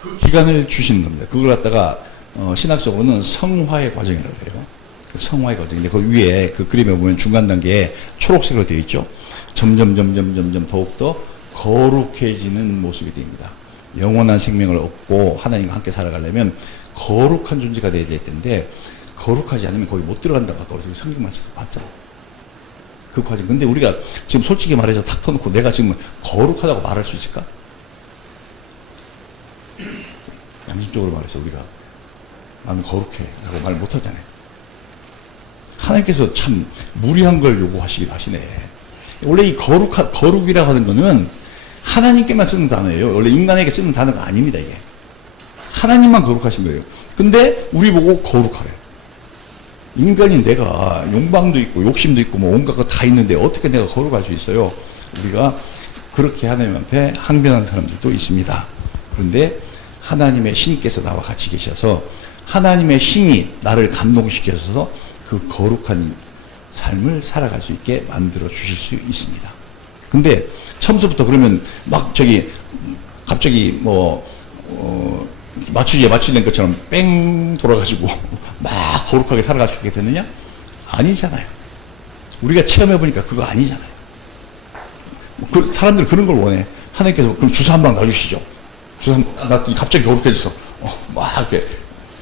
그 기간을 주시는 겁니다. 그걸 갖다가 신학적으로는 성화의 과정이라고 해요. 성화의 과정인데 그 위에 그 그림에 보면 중간 단계에 초록색으로 되어 있죠. 점점 더욱더 거룩해지는 모습이 됩니다. 영원한 생명을 얻고 하나님과 함께 살아가려면 거룩한 존재가 되어야 될 텐데 거룩하지 않으면 거기 못 들어간다고 아까 우리 성경 말씀 봤잖아. 그 과정. 근데 우리가 지금 솔직히 말해서 탁 터놓고 내가 지금 거룩하다고 말할 수 있을까? 양심적으로 말해서 우리가 나는 거룩해 라고 말 못하잖아요. 하나님께서 참 무리한 걸 요구하시긴 하시네. 원래 이 거룩이라고 하는 거는 하나님께만 쓰는 단어예요. 원래 인간에게 쓰는 단어가 아닙니다, 이게. 하나님만 거룩하신 거예요. 근데 우리 보고 거룩하래. 인간인 내가 욕망도 있고 욕심도 있고 뭐 온갖 거 다 있는데 어떻게 내가 거룩할 수 있어요? 우리가 그렇게 하나님 앞에 항변하는 사람들도 있습니다. 그런데 하나님의 신께서 나와 같이 계셔서 하나님의 신이 나를 감동시켜서 그 거룩한 삶을 살아갈 수 있게 만들어 주실 수 있습니다. 근데 처음부터 그러면 막 갑자기 맞추는 것처럼 뺑 돌아가지고 막 거룩하게 살아갈 수 있게 되느냐? 아니잖아요. 우리가 체험해보니까 그거 아니잖아요. 사람들은 그런 걸 원해. 하나님께서 그럼 주사 한 방 놔주시죠. 나 갑자기 거룩해졌어. 막 이렇게.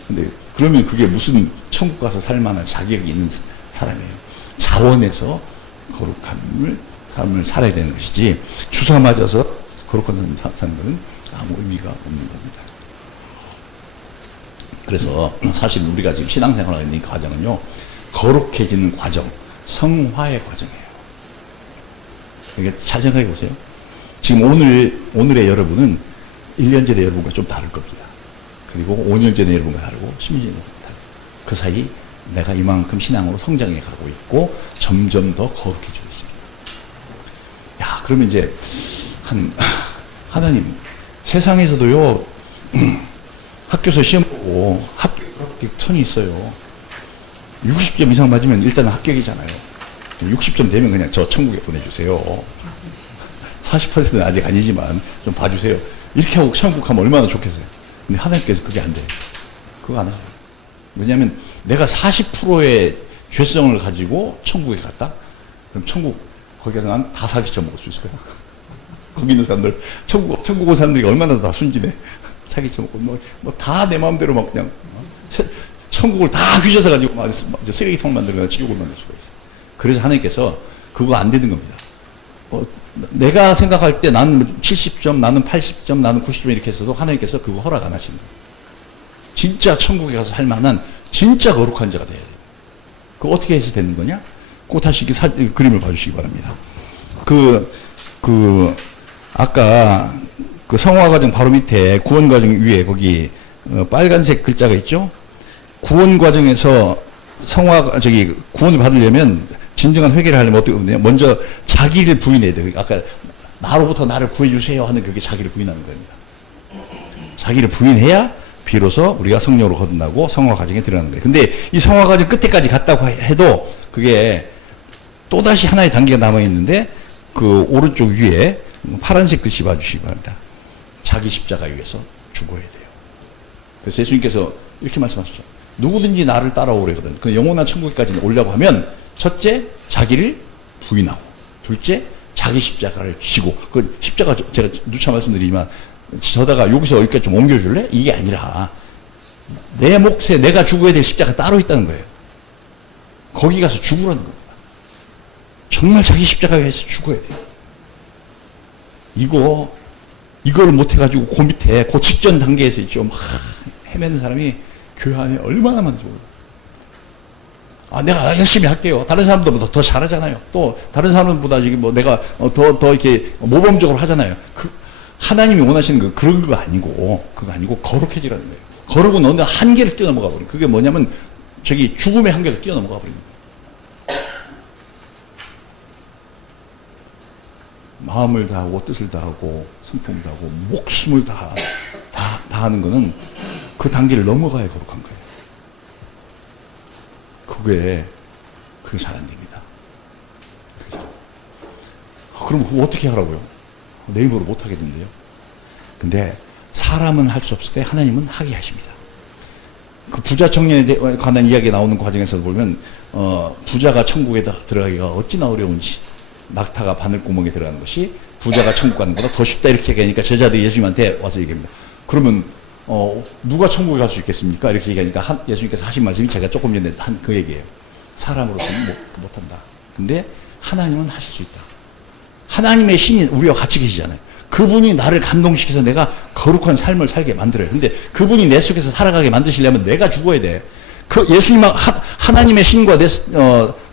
근데 그러면 그게 무슨 천국 가서 살만한 자격이 있는 사람이에요. 자원에서 거룩한 삶을 살아야 되는 것이지 주사 맞아서 거룩한 삶을 사는 것은 아무 의미가 없는 겁니다. 그래서 사실 우리가 지금 신앙생활을 하는 이 과정은요, 거룩해지는 과정, 성화의 과정이에요. 이게 잘 생각해 보세요. 지금 오늘의 여러분은 1년 전의 여러분과 좀 다를 겁니다. 그리고 5년 전의 여러분과 다르고 10년 전의 여러분과 다르고 그 사이 내가 이만큼 신앙으로 성장해 가고 있고 점점 더 거룩해지고 있습니다. 야, 그러면 이제 하나님 세상에서도요 학교에서 시험 보고 합격선이 있어요. 60점 이상 맞으면 일단 합격이잖아요. 60점 되면 그냥 저 천국에 보내주세요. 40%는 아직 아니지만 좀 봐주세요. 이렇게 하고 천국 가면 얼마나 좋겠어요. 근데 하나님께서 그게 안 돼요. 그거 안 하죠. 왜냐하면 내가 40%의 죄성을 가지고 천국에 갔다? 그럼 거기 가서 난 다 사기쳐 먹을 수 있을 거야. 거기 있는 사람들, 천국 온 사람들이 얼마나 다 순진해. 사기쳐 먹고, 다 내 마음대로 막 그냥, 천국을 다 휘저서 가지고 막 쓰레기통 만들거나 지옥을 만들 수가 있어요. 그래서 하나님께서 그거 안 되는 겁니다. 내가 생각할 때 나는 70점, 나는 80점, 나는 90점 이렇게 했어도 하나님께서 그거 허락 안 하시는 거예요. 진짜 천국에 가서 살 만한 진짜 거룩한 자가 돼야 돼요. 그거 어떻게 해서 되는 거냐? 꼭 다시 그림을 봐주시기 바랍니다. 아까 그 성화 과정 바로 밑에 구원 과정 위에 거기 빨간색 글자가 있죠? 구원 과정에서 구원을 받으려면 진정한 회개를 하려면 어떻게 하냐? 먼저 자기를 부인해야 돼요. 아까 나로부터 나를 구해주세요 하는 그게 자기를 부인하는 겁니다. 자기를 부인해야 비로소 우리가 성령으로 거듭나고 성화 과정에 들어가는 거예요. 근데 이 성화 과정 끝에까지 갔다고 해도 그게 또다시 하나의 단계가 남아있는데 그 오른쪽 위에 파란색 글씨 봐주시기 바랍니다. 자기 십자가 위에서 죽어야 돼요. 그래서 예수님께서 이렇게 말씀하셨죠. 누구든지 나를 따라오래거든. 그 영원한 천국까지 오려고 하면 첫째, 자기를 부인하고 둘째, 자기 십자가를 쥐고 그 십자가 제가 누차 말씀드리지만 저다가 여기서 여기까지 좀 옮겨줄래? 이게 아니라 내 몫에 내가 죽어야 될 십자가 따로 있다는 거예요. 거기 가서 죽으라는 겁니다. 정말 자기 십자가 위에서 죽어야 돼요. 이걸 못해가지고 그 밑에 그 직전 단계에서 있죠. 막 헤매는 사람이 교회 안에 얼마나 많은지 몰라요. 내가 열심히 할게요. 다른 사람들보다 더 잘하잖아요. 또 다른 사람보다 내가 더 이렇게 모범적으로 하잖아요. 하나님이 원하시는 그런 거 아니고 그거 아니고 거룩해지라는 거예요. 거룩은 어느 한계를 뛰어넘어가 버린. 그게 뭐냐면 죽음의 한계를 뛰어넘어가 버린 거예요. 마음을 다하고 뜻을 다하고 성품을 다하고 목숨을 다하는 거는 그 단계를 넘어가야 거룩한 거예요. 그게 잘 안 됩니다. 그럼 그거 어떻게 하라고요? 내 힘으로 못 하겠는데요. 근데 사람은 할 수 없을 때 하나님은 하게 하십니다. 그 부자 청년에 관한 이야기 나오는 과정에서 보면 부자가 천국에 들어가기가 어찌나 어려운지, 낙타가 바늘구멍에 들어가는 것이 부자가 천국 가는 것보다 더 쉽다, 이렇게 얘기하니까 제자들이 예수님한테 와서 얘기합니다. 그러면 누가 천국에 갈 수 있겠습니까? 이렇게 얘기하니까 예수님께서 하신 말씀이 제가 조금 전에 한 그 얘기예요. 사람으로서는 못한다. 근데 하나님은 하실 수 있다. 하나님의 신이 우리와 같이 계시잖아요. 그분이 나를 감동시켜서 내가 거룩한 삶을 살게 만들어요. 근데 그분이 내 속에서 살아가게 만드시려면 내가 죽어야 돼. 그 예수님, 하나님의 신과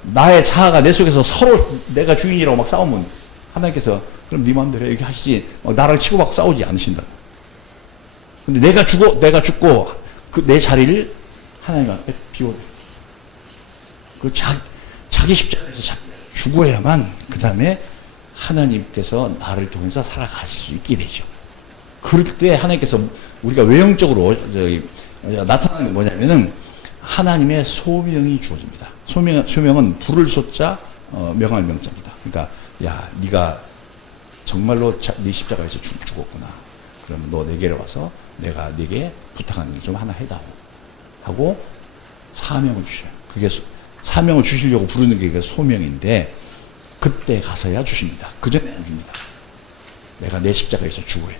나의 자아가 내 속에서 서로 내가 주인이라고 막 싸우면 하나님께서 그럼 네 마음대로 이렇게 하시지, 나랑 치고받고 싸우지 않으신다. 근데 내가 죽고 그 내 자리를 하나님 앞에 비워요. 그 자기 십자가에서 죽어야만 그 다음에 하나님께서 나를 통해서 살아가실 수 있게 되죠. 그럴 때 하나님께서 우리가 외형적으로 나타나는 게 뭐냐면은 하나님의 소명이 주어집니다. 소명은 부를 소자, 명할 명자입니다. 그러니까 야, 네가 정말로 네 십자가에서 죽었구나. 그럼 너 내게로 와서 내가 네게 부탁하는 게 좀 하나 해다오 하고 사명을 주셔요. 그게 사명을 주시려고 부르는 게 소명인데 그때 가서야 주십니다. 그 전에 안 줍니다. 내가 내 십자가에서 죽어야 돼요.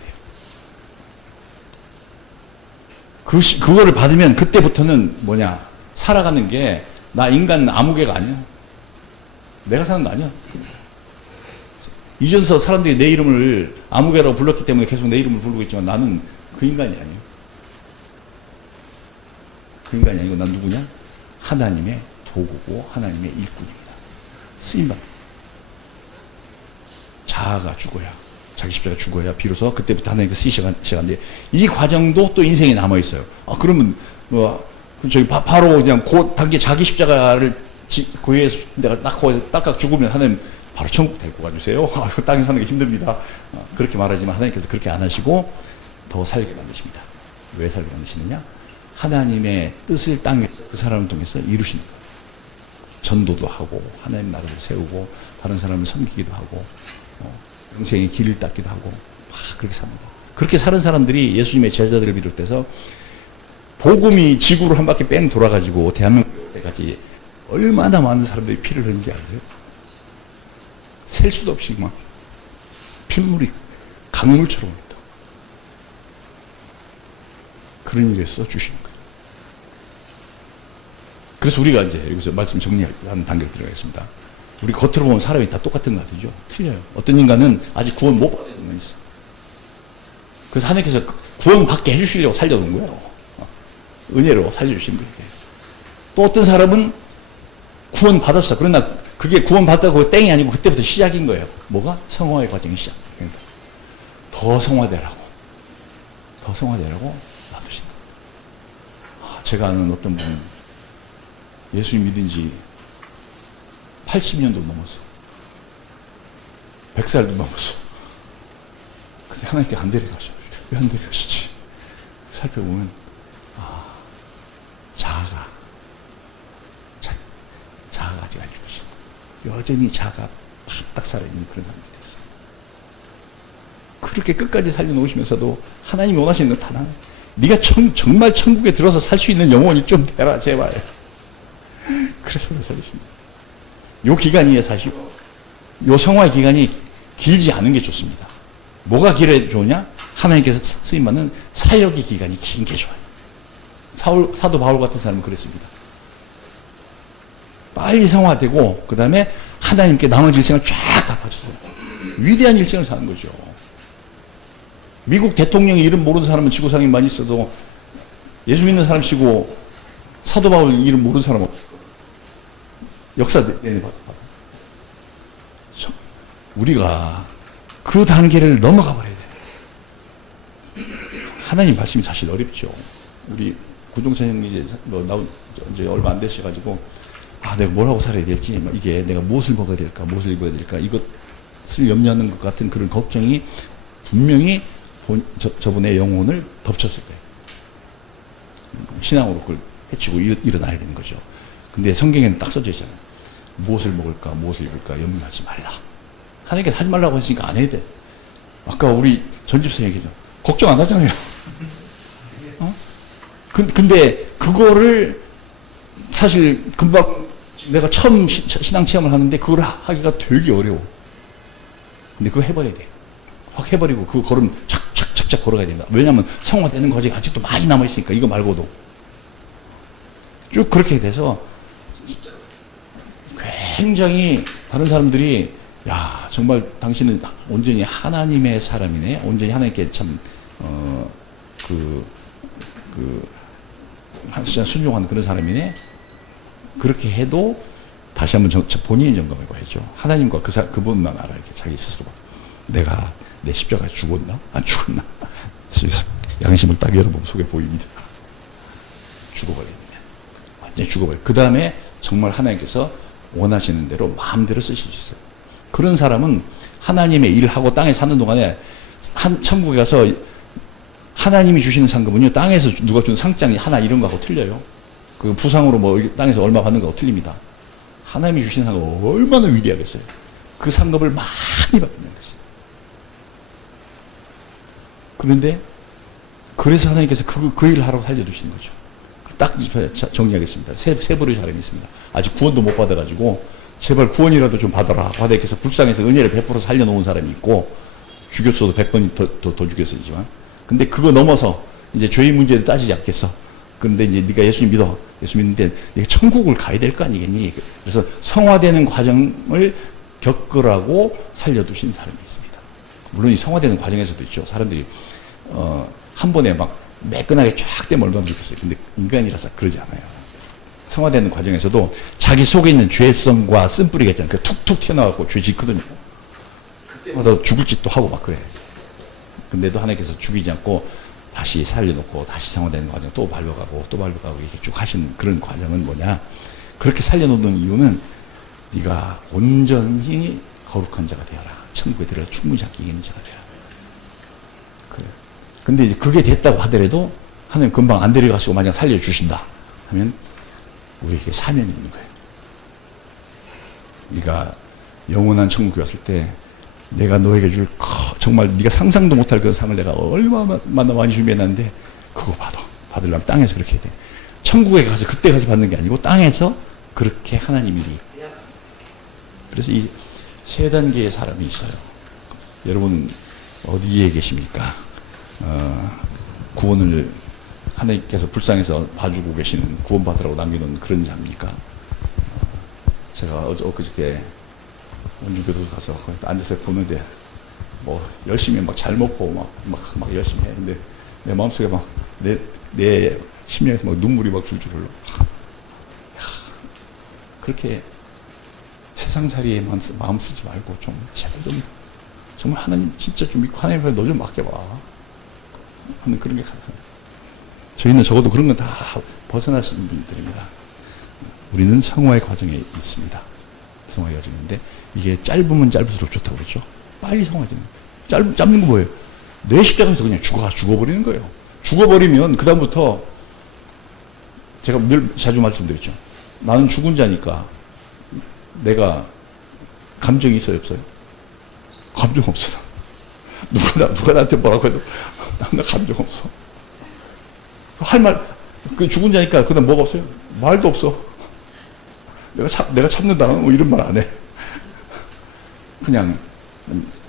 그거를 받으면 그때부터는 살아가는 게 나 인간 아무개가 아니야. 내가 사는 거 아니야. 이전서 사람들이 내 이름을 아무개라고 불렀기 때문에 계속 내 이름을 부르고 있지만 나는 그 인간이 아니에요. 그 인간이 아니고 난 누구냐? 하나님의 도구고 하나님의 일꾼입니다. 쓰임받는. 자아가 죽어야, 자기 십자가 죽어야 비로소 그때부터 하나님께서 쓰시기 시작한데, 이 과정도 또 인생에 남아있어요. 그러면 바로 그냥 그 단계 자기 십자가를 고해서 내가 딱딱 죽으면 하나님 바로 천국 데리고 가주세요. 땅에 사는 게 힘듭니다. 그렇게 말하지만 하나님께서 그렇게 안 하시고 더 살게 만드십니다. 왜 살게 만드시느냐? 하나님의 뜻을 땅에서 그 사람을 통해서 이루시는 거예요. 전도도 하고 하나님 나라를 세우고 다른 사람을 섬기기도 하고 영생의 길을 닦기도 하고 막 그렇게 삽니다. 그렇게 사는 사람들이 예수님의 제자들을 비롯해서 복음이 지구로 한 바퀴 뺑 돌아가지고 대한민국 때까지 얼마나 많은 사람들이 피를 흘린 게 아세요? 셀 수도 없이 막 핏물이 강물처럼 흘렀다. 그런 일에 써주시는 거예요. 그래서 우리가 이제 여기서 말씀 정리하는 단계로 들어가겠습니다. 우리 겉으로 보면 사람이 다 똑같은 것 같죠? 틀려요. 어떤 인간은 아직 구원 못 받은 인간이 있어. 그래서 하나님께서 구원 받게 해주시려고 살려놓은 거예요. 은혜로 살려주신 거예요. 또 어떤 사람은 구원 받았어. 그러나 그게 구원 받았다고 땡이 아니고 그때부터 시작인 거예요. 뭐가? 성화의 과정이 시작. 그러니까 더 성화되라고 놔두신 거예요. 제가 아는 어떤 분은 예수님 믿은 지 80년도 넘었어. 100살도 넘었어. 근데 하나님께 안 데려가셔. 왜 안 데려가시지? 살펴보면 자아가 아직 안 죽으신 거예요. 여전히 자아가 딱 살아있는 그런 사람들이었어요. 그렇게 끝까지 살려놓으시면서도 하나님이 원하시는 건 단 하나. 네가 정말 천국에 들어서 살 수 있는 영혼이 좀 되라 제발. 그래서 살리십니다. 요 기간이 사실 요 성화의 기간이 길지 않은 게 좋습니다. 뭐가 길어야 좋으냐? 하나님께서 쓰임받는 사역의 기간이 긴 게 좋아요. 사도 바울 같은 사람은 그랬습니다. 빨리 성화되고 그 다음에 하나님께 나머지 일생을 쫙 다 바쳤어요. 위대한 일생을 사는 거죠. 미국 대통령 이름 모르는 사람은 지구상에 많이 있어도 예수 믿는 사람 치고 사도 바울 이름 모르는 사람은 없어요. 역사 내내 봐도. 우리가 그 단계를 넘어가 버려야 돼요. 하나님 말씀이 사실 어렵죠. 우리 구종찬 형님 이제 얼마 안 되셔가지고 내가 뭘 하고 살아야 될지, 이게 내가 무엇을 먹어야 될까, 무엇을 입어야 될까, 이것을 염려하는 것 같은 그런 걱정이 분명히 저분의 영혼을 덮쳤을 거예요. 신앙으로 그걸 해치고 일어나야 되는 거죠. 근데 성경에는 딱 써져 있잖아요. 무엇을 먹을까, 무엇을 입을까 염려하지 말라. 하나님께서 하지 말라고 했으니까 안 해야 돼. 아까 우리 전집사 얘기죠. 걱정 안 하잖아요. 근데 그거를 사실 금방 내가 처음 신앙 체험을 하는데 그걸 하기가 되게 어려워. 근데 그거 해버려야 돼. 확 해버리고 그 걸음 착착착착 걸어가야 됩니다. 왜냐하면 성화되는 과정이 아직도 많이 남아있으니까 이거 말고도 쭉 그렇게 돼서 굉장히 다른 사람들이 야 정말 당신은 온전히 하나님의 사람이네. 온전히 하나님께 참 진짜 순종하는 그런 사람이네. 그렇게 해도 다시 한번 본인이 점검해 봐야죠. 하나님과 그분만 알아. 이렇게 자기 스스로 내가 내 십자가에 죽었나? 안 죽었나? 양심을 딱 열어보면 속에 보입니다. 죽어버립니다. 완전히 죽어버려. 그 다음에 정말 하나님께서 원하시는 대로 마음대로 쓰실 수 있어요. 그런 사람은 하나님의 일하고 땅에 사는 동안에 천국에 가서 하나님이 주시는 상급은요, 땅에서 누가 주는 상장이 하나 이런 거하고 틀려요. 그 부상으로 뭐 땅에서 얼마 받는 거하고 틀립니다. 하나님이 주시는 상급 얼마나 위대하겠어요. 그 상급을 많이 받는 것이에요. 그런데 그래서 하나님께서 그 일을 하라고 살려두시는 거죠. 딱 정리하겠습니다. 세 부류의 사람이 있습니다. 아직 구원도 못 받아가지고 제발 구원이라도 좀 받아라. 하나님께서 불쌍해서 은혜를 100% 살려놓은 사람이 있고 죽였어도 100번이 더 죽였었지만 근데 그거 넘어서 이제 죄의 문제를 따지지 않겠어. 그런데 이제 네가 예수님 믿어. 예수 믿는데 네가 천국을 가야 될 거 아니겠니? 그래서 성화되는 과정을 겪으라고 살려두신 사람이 있습니다. 물론 이 성화되는 과정에서도 있죠. 사람들이 한 번에 막 매끈하게 쫙 되면 얼마나 좋겠어요. 근데 인간이라서 그러지 않아요. 성화되는 과정에서도 자기 속에 있는 죄성과 쓴뿌리가 있잖아요. 그 툭툭 튀어나와서 죄 짓거든요. 그때마다 죽을 짓도 하고 막 그래. 근데도 하나님께서 죽이지 않고 다시 살려놓고 다시 성화되는 과정 또 밟아가고 또 밟아가고 이렇게 쭉 하시는 그런 과정은 뭐냐. 그렇게 살려놓는 이유는 네가 온전히 거룩한 자가 되어라. 천국에 들어 충분히 잡기 있는 자가 되어라. 그래. 근데 이제 그게 됐다고 하더라도 하나님 금방 안 데려가시고 만약 살려주신다 하면 우리에게 사명이 있는 거예요. 네가 영원한 천국에 왔을 때 내가 너에게 줄 정말 네가 상상도 못할 그 상을 내가 얼마나 많이 준비해놨는데 그거 받으려면 땅에서 그렇게 해야 돼. 천국에 가서 그때 가서 받는 게 아니고 땅에서 그렇게 하나님이 그래서 이 세 단계의 사람이 있어요. 여러분 어디에 계십니까? 구원을 하나님께서 불쌍해서 봐주고 계시는 구원받으라고 남겨놓은 그런 자입니까? 제가 엊그저께 원주교도 가서 앉아서 보는데 뭐 열심히 막 잘 먹고 막 열심히 해. 근데 내 마음속에 막 내 심령에서 막 눈물이 막 줄줄 흘러. 그렇게 세상살이에 마음 쓰지 말고 좀 제발 좀 정말 하나님 진짜 좀 믿고 하나님 앞에 너 좀 맡겨봐 하는 그런 게 가능해요. 저희는 적어도 그런 건 다 벗어날 수 있는 분들입니다. 우리는 성화의 과정에 있습니다. 성화의 과정인데 이게 짧으면 짧을수록 좋다고 그랬죠. 빨리 성화되는 짧는 거 뭐예요? 내 십자가에서 그냥 죽어버리는 거예요. 죽어버리면 그 다음부터 제가 늘 자주 말씀드렸죠. 나는 죽은 자니까 내가 감정이 있어요, 없어요? 감정 없어. 누가 나한테 뭐라고 해도 나 감정 없어. 할 말, 그 죽은 자니까 그다음 뭐가 없어요? 말도 없어. 내가 참는다. 뭐 이런 말 안 해. 그냥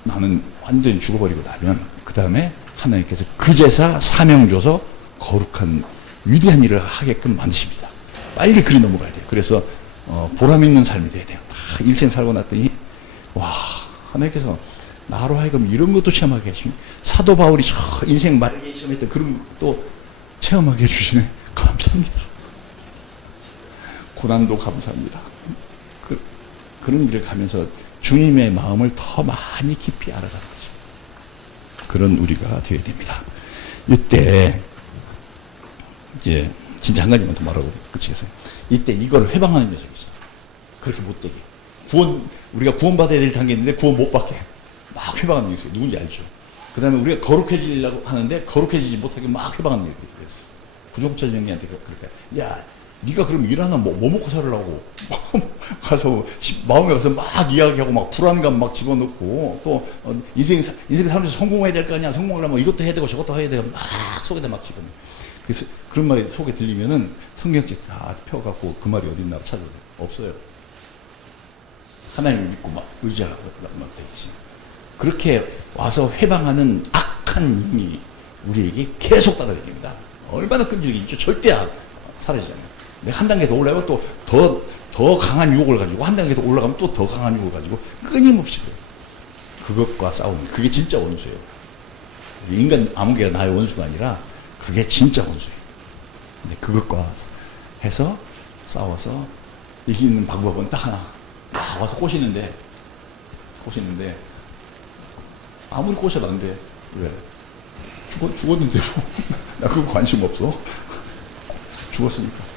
나는 완전히 죽어버리고 나면 그 다음에 하나님께서 그 제사 사명 줘서 거룩한 위대한 일을 하게끔 만드십니다. 빨리 그리 넘어가야 돼요. 그래서 보람 있는 삶이 돼야 돼요. 일생 살고 났더니 와 하나님께서 나로 하여금 이런 것도 체험하게 해주시네. 사도 바울이 저 인생 말기에 체험했던 그런 것도 체험하게 해주시네. 감사합니다. 고난도 감사합니다. 그런 일을 가면서 주님의 마음을 더 많이 깊이 알아가는 거죠. 그런 우리가 되어야 됩니다. 이때 이제 진짜 한 가지만 더 말하고 끝이겠어요. 이때 이거를 회방하는 녀석이 있어요. 그렇게 못되게. 우리가 구원받아야 될 단계에 있는데 구원 못 받게 막 회방하는 게 있어요. 누군지 알죠? 그 다음에 우리가 거룩해지려고 하는데 거룩해지지 못하게 막 회방하는 게 있어요. 부족자 정리한테 그렇게 야 네가 그럼 일하나 뭐 먹고 살으려고 가서 마음에 가서 막 이야기하고 막 불안감 막 집어넣고 또 인생 살면서 성공해야 될 거 아니야. 성공하려면 이것도 해야 되고 저것도 해야 되고 막 속에다 막 집어넣고 그래서 그런 말이 속에 들리면은 성경책 다 펴갖고 그 말이 어딨나 찾아요. 없어요. 하나님을 믿고 막 의지하고 막 되지. 그렇게 와서 회방하는 악한 힘이 우리에게 계속 따라다닙니다. 얼마나 끈질기죠. 절대 사라지지 않아요. 내가 한 단계 더 올라가면 또 더 강한 유혹을 가지고 한 단계 더 올라가면 또 더 강한 유혹을 가지고 끊임없이 그래요. 그것과 싸우는 그게 진짜 원수예요. 인간 아무개가 나의 원수가 아니라 그게 진짜 원수예요. 근데 그것과 해서 싸워서 이기는 방법은 딱 하나. 와서 꼬시는데 아무리 꼬셔도 안 돼. 왜? 죽었는데 뭐. 나 그거 관심 없어. 죽었으니까.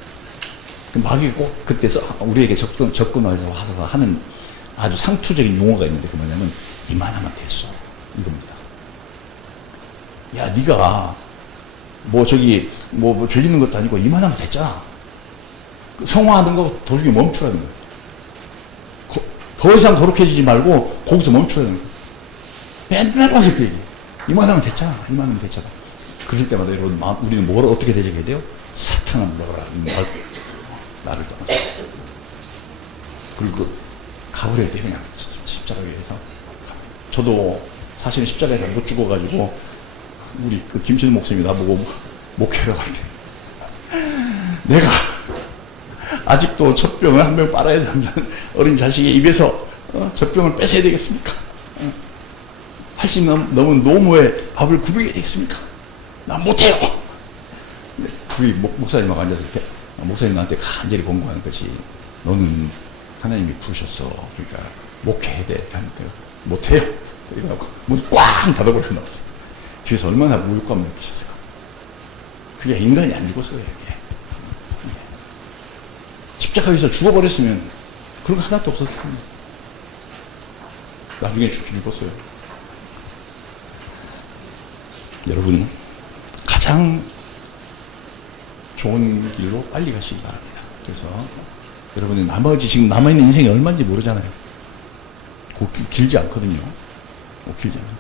마귀가 꼭 그때서 우리에게 접근해서 와서 하는 아주 상투적인 용어가 있는데 그 뭐냐면 이만하면 됐어. 이겁니다. 야, 네가 뭐 죄 짓는 것도 아니고 이만하면 됐잖아. 성화하는 거 도중에 멈추라는 거야. 더 이상 거룩해지지 말고 거기서 멈추라는 거야. 맨날 와서 그 얘기. 이만하면 됐잖아. 이만하면 됐잖아. 그럴 때마다 여러분 우리는 뭘 어떻게 대적해야 돼요? 사탄아 물러가라. 나를 떠나. 그리고 가버려야 돼 그냥 십자가 위에서. 저도 사실은 십자가에서 못 죽어가지고 우리 그 김신우 목사님이 나보고 목회라고 할 때 내가 아직도 젖병을 한 병 빨아야 한다는 어린 자식의 입에서 젖병을 뺏어야 되겠습니까? 80 넘은 노모의 밥을 굽이게 되겠습니까? 난 못해요. 둘이 목사님하고 앉았을 때 목사님 나한테 간절히 권고하는 것이 너는 하나님이 부르셨어. 그러니까 목회해야 돼. 하니까 못해요. 이러고 문 꽝 닫아버려 나왔어. 뒤에서 얼마나 모욕감을 느끼셨을까. 그게 인간이 안 죽었어요. 십자가에서 죽어버렸으면 그런 거 하나도 없었을 텐데 나중에 죽었어요. 여러분 가장 좋은 길로 빨리 가시기 바랍니다. 그래서 여러분이 나머지 지금 남아있는 인생이 얼마인지 모르잖아요. 길지 않거든요. 길지 않아요.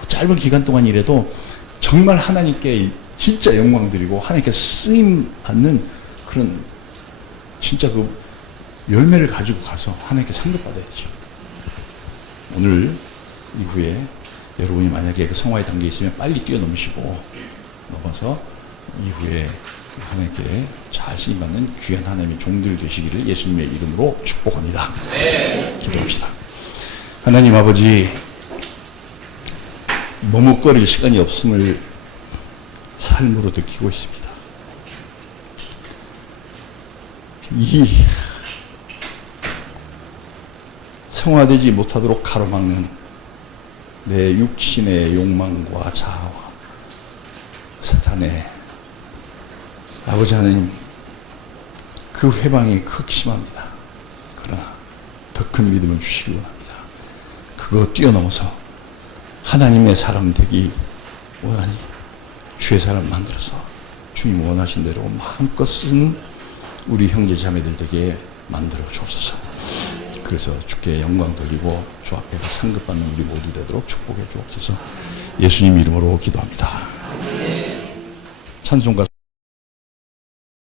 그 짧은 기간 동안 이래도 정말 하나님께 진짜 영광 드리고 하나님께 쓰임 받는 그런 진짜 그 열매를 가지고 가서 하나님께 상급 받아야죠. 오늘 이후에 여러분이 만약에 그 성화에 담겨 있으면 빨리 뛰어넘으시고 넘어서 이후에 하나님께 잘 쓰임받는 귀한 하나님의 종들 되시기를 예수님의 이름으로 축복합니다. 네. 기도합시다. 하나님 아버지, 머뭇거릴 시간이 없음을 삶으로 느끼고 있습니다. 이 성화되지 못하도록 가로막는 내 육신의 욕망과 자아와 사탄의 아버지 하나님, 그 회방이 극심합니다. 그러나 더 큰 믿음을 주시기 원합니다. 그거 뛰어넘어서 하나님의 사람 되기 원하니 주의 사람 만들어서 주님 원하신 대로 마음껏 쓴 우리 형제 자매들 되게 만들어 주옵소서. 그래서 주께 영광 돌리고 주 앞에서 상급받는 우리 모두 되도록 축복해 주옵소서. 예수님 이름으로 기도합니다. 찬송가